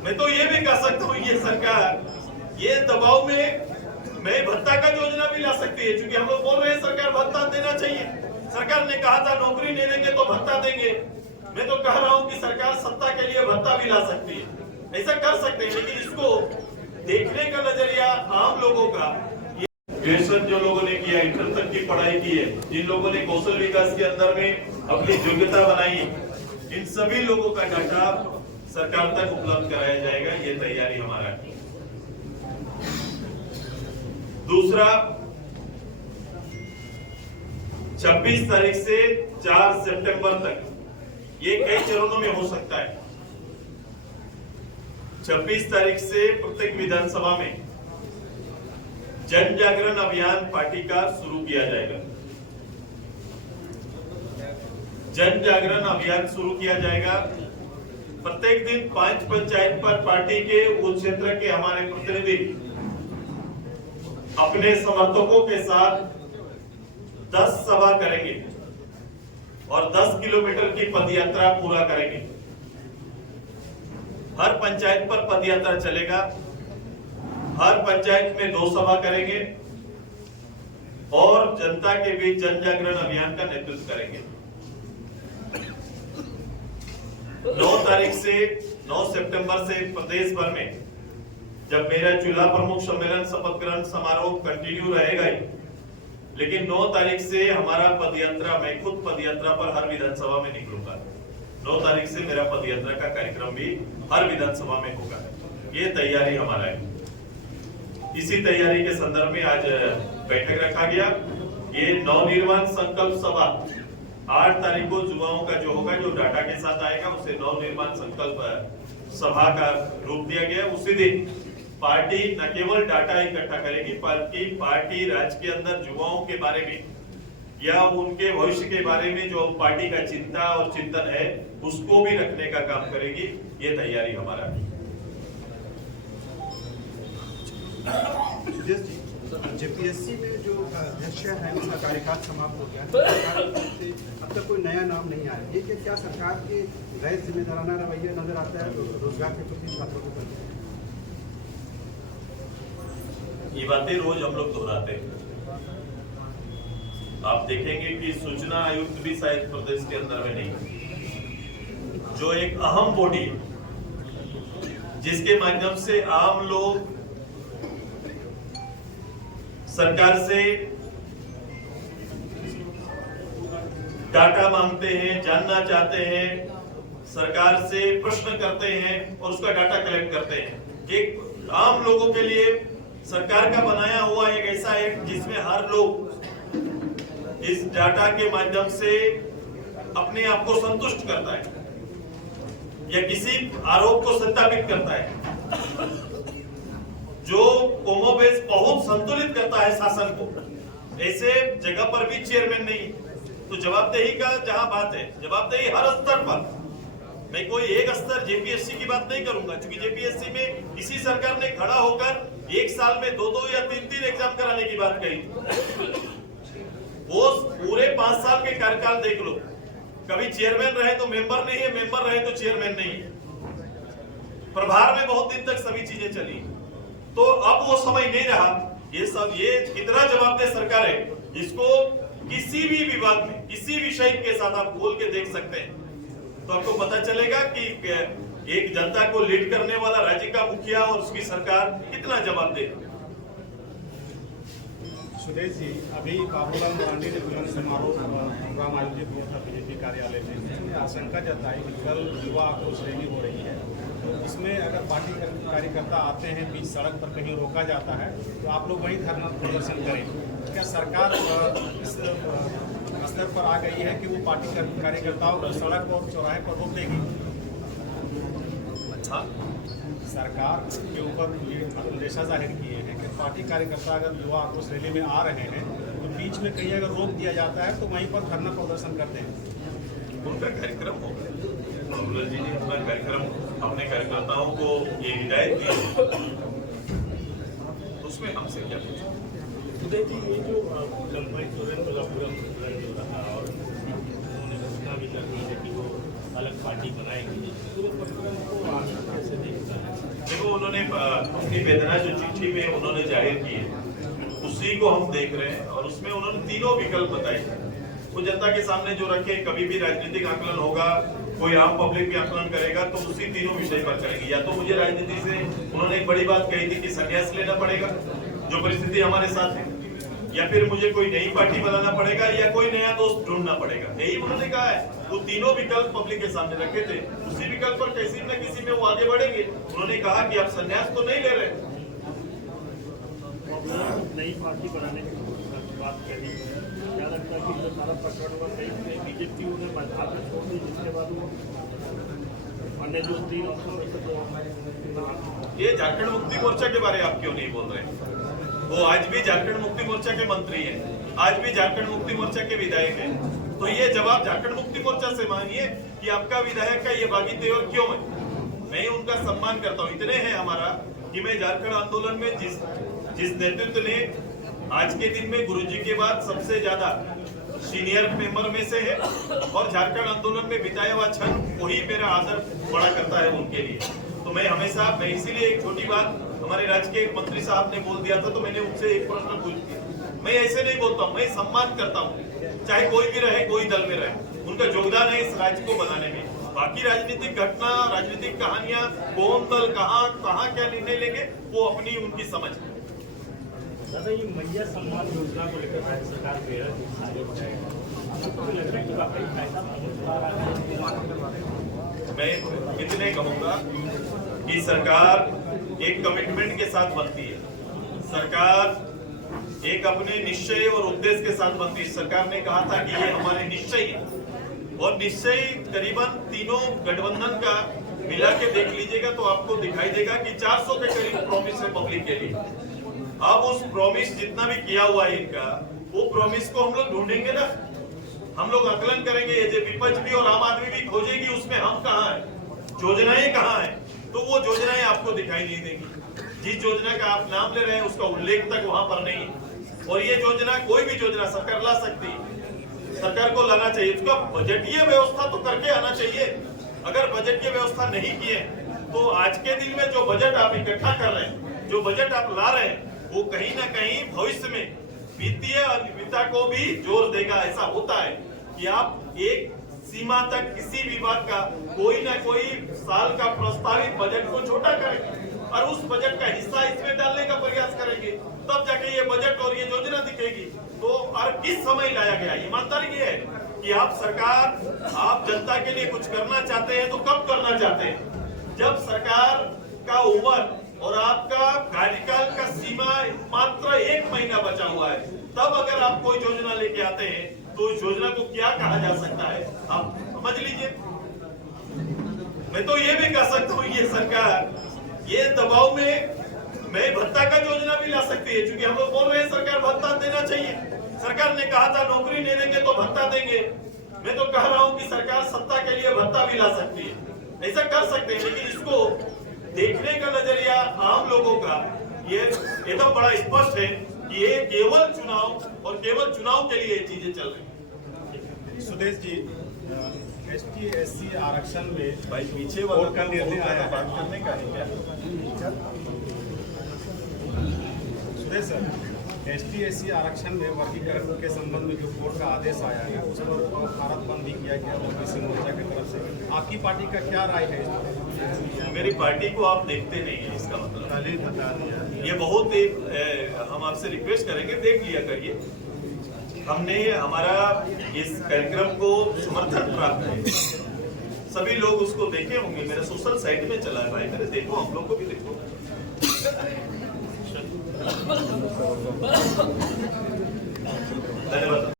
मैं तो ये भी कह सकता हूँ ये सरकार ये दबाव में मैं भत्ता का योजना भी ला सकती है, क्योंकि हम लोग बोल रहे हैं सरकार भत्ता देना चाहिए। सरकार ने कहा था नौकरी नहीं देंगे तो भत्ता देंगे। मैं तो कह रहा हूँ कि सरकार सत्ता के लिए भत्ता भी ला सकती है, ऐसा कर सकते हैं, लेकिन इसको देखने का नजरिया आम लोगों का, ग्रेजुएशन जो लोगों ने किया, इंटर तक की पढ़ाई की है, जिन लोगों ने कौशल विकास के अंदर में अपनी योग्यता बनाई, इन सभी लोगों का डाटा सरकार तक उपलब्ध कराया जाएगा। ये तैयारी हमारा है। दूसरा, 26 तारीख से 4 सितंबर तक ये कई चरणों में हो सकता है। 26 तारीख से प्रत्येक विधानसभा में जन जागरण अभियान पार्टी का शुरू किया जाएगा। जन जागरण अभियान शुरू किया जाएगा। प्रत्येक दिन 5 पंचायत पर पार्टी के उस क्षेत्र के हमारे प्रतिनिधि अपने समर्थकों के साथ 10 सभा करेंगे और 10 किलोमीटर की पदयात्रा पूरा करेंगे। हर पंचायत पर पदयात्रा चलेगा। हर पंचायत में 2 सभा करेंगे और जनता के बीच जन जागरण अभियान का नेतृत्व करेंगे। 9 तारीख से 9 सितंबर से प्रदेश भर में जब मेरा जिला प्रमुख सम्मेलन शपथ ग्रहण समारोह कंटिन्यू रहेगा ही, लेकिन 9 तारीख से हमारा पदयात्रा, मैं खुद पदयात्रा पर हर विधानसभा में निकलूंगा। 9 तारीख से मेरा पदयात्रा का कार्यक्रम भी हर विधानसभा में होगा। ये तैयारी हमारा है। इसी तैयारी के संदर्भ में आज बैठक रखा गया। ये नवनिर्माण संकल्प सभा 8 तारीख को युवाओं का जो होगा, जो डाटा के साथ आएगा, उसे नवनिर्माण संकल्प सभा का रूप दिया गया। उसी दिन पार्टी न केवल डाटा इकट्ठा करेगी, बल्कि पार्टी राज्य के अंदर युवाओं के बारे में या उनके भविष्य के बारे में जो पार्टी का चिंता और चिंतन है, उसको भी रखने का काम करेगी। ये तैयारी हमारा है। जेपीएससी में जो अध्यक्ष है उसका कार्यकाल समाप्त हो गया है, अब तक कोई नया नाम नहीं आया। ये क्या सरकार के गैर जिम्मेदाराना रवैया नजर आता है रोजगार के प्रति, छात्रों के प्रति? ये बातें रोज हम लोग दोहराते हैं। आप देखेंगे कि सूचना आयुक्त भी शायद प्रदेश के अंदर में नहीं, जो एक अहम बॉडी जिसके माध्यम से आम लोग सरकार से डाटा मांगते हैं, जानना चाहते हैं, सरकार से प्रश्न करते हैं और उसका डाटा कलेक्ट करते हैं। एक आम लोगों के लिए सरकार का बनाया हुआ एक ऐसा एक्ट जिसमें हर लोग इस डाटा के माध्यम से अपने आप को संतुष्ट करता है या किसी आरोप को सत्यापित करता है, जो कोमोबेश बहुत संतुलित करता है शासन को। ऐसे जगह पर भी चेयरमैन नहीं, तो जवाबदेही का जहां बात है, जवाबदेही हर स्तर पर। मैं कोई एक स्तर जेपीएससी की बात नहीं करूंगा, क्योंकि जेपीएससी में इसी सरकार ने खड़ा होकर 1 साल में 2-2 या 3-3 एग्जाम कराने की बात कही थी। वो पूरे 5 साल के कार्यकाल देख लो, कभी चेयरमैन रहे तो मेंबर नहीं है, मेंबर रहे तो चेयरमैन नहीं है। प्रभार में बहुत दिन तक सभी चीजें चली, तो अब वो समय नहीं रहा। ये कितना जवाबदेह सरकार है, इसको किसी भी विभाग में किसी विषय के साथ आप खोल के देख सकते हैं, तो आपको पता चलेगा कि एक जनता को लीड करने वाला राज्य का मुखिया और उसकी सरकार कितना जवाबदेह है। सुदेश जी, अभी बाबूलाल मरांडी ने मिलन समारोह प्रोग्राम आयोजित हुआ था बीजेपी कार्यालय में, उसमें आशंका जताई कि कल युवा आक्रोश रैली हो रही है, तो इसमें अगर पार्टी कार्यकर्ता आते हैं, बीच सड़क पर कहीं रोका जाता है, तो आप लोग वहीं धरना प्रदर्शन करें। क्या सरकार इस स्तर पर आ गई है कि वो पार्टी कार्यकर्ताओं को सड़क और चौराहे पर रोक देगी? सरकार के ऊपर ये अंदेशा जाहिर किए हैं कि पार्टी कार्यकर्ता अगर युवा आक्रोश रैली में आ रहे हैं तो बीच में कहीं अगर रोक दिया जाता है तो वहीं पर धरना प्रदर्शन करते हैं। उनका कार्यक्रम होगा, बाबूलाल जी ने अपना कार्यक्रम अपने कार्यकर्ताओं को ये हिदायत दी, उसमें हमसे क्या पूछा? उदय जी, ये जो लंबाई सोरेन वाला पूरा प्रकरण जो रहा और उन्होंने घोषणा भी कर दी है कि वो अलग पार्टी बनाएंगे, पूरे प्रकरण को आप कैसे देखता है? उन्होंने अपनी वेदना जो चिट्ठी में उन्होंने जाहिर की है उसी को हम देख रहे हैं, और उसमें उन्होंने तीनों विकल्प बताए वो जनता के सामने जो रखे। कभी भी राजनीतिक आकलन होगा, कोई आम पब्लिक भी आकलन करेगा तो उसी तीनों विषय पर करेंगे। या तो मुझे राजनीति से उन्होंने एक बड़ी बात कही थी कि संन्यास लेना पड़ेगा जो परिस्थिति हमारे साथ है, या फिर मुझे कोई नई पार्टी बनाना पड़ेगा या कोई नया दोस्त ढूंढना पड़ेगा, यही उन्होंने कहा है। वो तीनों विकल्प पब्लिक के सामने रखे थे, उसी विकल्प पर किसी न किसी में वो आगे बढ़ेंगे। उन्होंने कहा कि आप संन्यास तो नहीं ले रहे। नई पार्टी बनाने की बात करी, क्या लगता है कि जो सारा प्रकरण हुआ कहीं बीजेपी ने मैदान में छोड़ दी, जिसके बाद वो अन्य जो 3 ऑप्शन में से 2 ये झारखंड मुक्ति मोर्चा के बारे में आप क्यों नहीं बोल रहे? वो आज भी झारखंड मुक्ति मोर्चा के मंत्री हैं, आज भी झारखंड मुक्ति मोर्चा के विधायक हैं। तो ये जवाब झारखंड मुक्ति मोर्चा से मांगिए कि आपका विधायक का ये बागी तेवर क्यों है। मैं उनका सम्मान करता हूँ, इतने हैं हमारा कि मैं झारखंड आंदोलन में जिस नेतृत्व ने आज के दिन में गुरुजी के बाद सबसे ज्यादा सीनियर मेंबर में से है, और झारखंड आंदोलन में बिताया हुआ क्षण वही मेरा आदर बड़ा करता है उनके लिए। तो मैं हमेशा, मैं इसीलिए एक छोटी बात हमारे राज्य के मंत्री साहब ने बोल दिया था तो मैंने उनसे एक प्रश्न पूछ दिया। मैं ऐसे नहीं बोलता हूँ, मैं सम्मान करता हूँ, चाहे कोई भी रहे, कोई दल में रहे, उनका योगदान है इस राज्य को बनाने में। बाकी राजनीतिक घटना, राजनीतिक कहानियां, कौन दल कहाँ क्या निर्णय लेंगे वो अपनी उनकी समझ है। दादा, ये मैया सम्मान योजना को लेकर राज्य सरकार बेहद आगे बढ़ाएगा, आपको लग रहा है कि वाकई फायदा पहुंच रहा है? मैं इतने कहूंगा कि सरकार एक कमिटमेंट के साथ बनती है, सरकार एक अपने निश्चय और उद्देश्य के साथ बनती है। सरकार ने कहा था कि ये हमारे निश्चय है, और निश्चय करीबन तीनों गठबंधन का मिला के देख लीजिएगा तो आपको दिखाई देगा कि 400 के करीब प्रॉमिस है पब्लिक के लिए। अब उस प्रॉमिस जितना भी किया हुआ है इनका, वो प्रॉमिस को हम लोग ढूंढेंगे ना, हम लोग आकलन करेंगे। ये जो विपक्ष भी और आम आदमी भी खोजेगी उसमें हम कहाँ हैं, योजनाएं कहाँ हैं, तो वो योजनाएं आपको दिखाई नहीं देंगी। जिस योजना का आप नाम ले रहे हैं उसका उल्लेख तक वहां पर नहीं है। और ये योजना, कोई भी योजना सरकार ला सकती है, सरकार को लाना चाहिए, इसका बजटीय व्यवस्था तो करके आना चाहिए। अगर बजटीय व्यवस्था नहीं किए तो आज के दिन में जो बजट आप इकट्ठा कर रहे हैं, जो बजट आप ला रहे हैं, वो कहीं ना कहीं भविष्य में वित्तीय अनियमितता को भी जोर देगा। ऐसा होता है कि आप एक सीमा तक किसी विभाग का कोई ना कोई साल का प्रस्तावित बजट को छोटा करेंगे और उस बजट का हिस्सा इसमें डालने का प्रयास करेंगे, तब जाके ये बजट और ये योजना दिखेगी। तो और किस समय लाया गया, ईमानदारी ये है कि आप सरकार, आप जनता के लिए कुछ करना चाहते हैं तो कब करना चाहते हैं? जब सरकार का उम्र और आपका कार्यकाल का सीमा मात्र 1 महीना बचा हुआ है, तब अगर आप कोई योजना लेके आते हैं तो उस योजना को क्या कहा जा सकता है आप समझ लीजिए। मैं तो ये भी कह सकता हूँ ये सरकार ये दबाव में मैं भत्ता का योजना भी ला सकती है, क्योंकि हम लोग बोल रहे हैं सरकार भत्ता देना चाहिए। सरकार ने कहा था नौकरी नहीं देंगे तो भत्ता देंगे। मैं तो कह रहा हूँ कि सरकार सत्ता के लिए भत्ता भी ला सकती है, ऐसा कर सकते हैं। लेकिन इसको देखने का नजरिया आम लोगों का ये एकदम बड़ा स्पष्ट है कि ये केवल चुनाव और केवल चुनाव के लिए चीजें चल रही हैं। सुदेश जी, ST/SC आरक्षण में भाई पीछे कोर्ट का निर्णय आया है। बात करने का है क्या? सुदेश सर, ST/SC आरक्षण में वर्गीकरण के संबंध में जो कोर्ट का आदेश आया है उस पर भारत बंद भी किया गया ओबीसी मोर्चा की तरफ से। आपकी पार्टी का क्या राय है इस पर? मेरी पार्टी को आप देखते नहीं है, इसका मतलब पहले बता दिया। ये बहुत ही हम आपसे रिक्वेस्ट करेंगे, देख लिया करिए। हमने हमारा इस कार्यक्रम को समर्थन प्राप्त है, सभी लोग उसको देखे होंगे, मेरे सोशल साइट में चला है भाई, मेरे देखो, हम लोग को भी देखो।